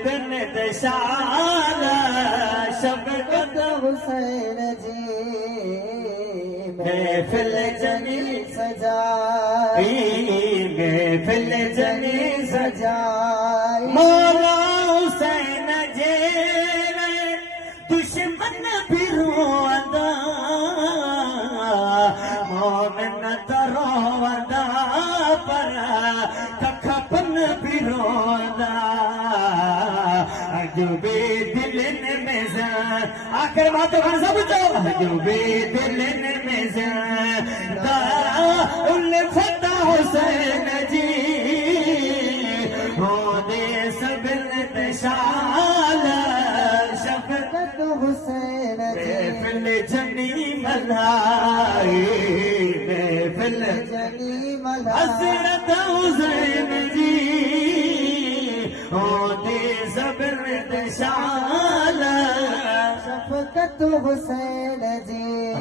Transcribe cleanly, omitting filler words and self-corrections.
शाल शफ़क़त हुसैन जी महफ़िल जनी सजाई महफ़िल जनी सजाई मौला हुसैन जे दुश्मन भी रोंदा मोमिन त रोंदा पर कखपन भी रोंदा जो बे दिलन में जान आखिर बात तो सब तो जो बे दिलन में जान दारा उल्फत हुसैन जी हो दे सबल शाल शफ़क़त हुसैन जी महफ़िल जनी मल्हाई महफ़िल जनी मल्हाई हज़रत हुसैन जी हो दे शाल शफ़क़त हुसैन जी।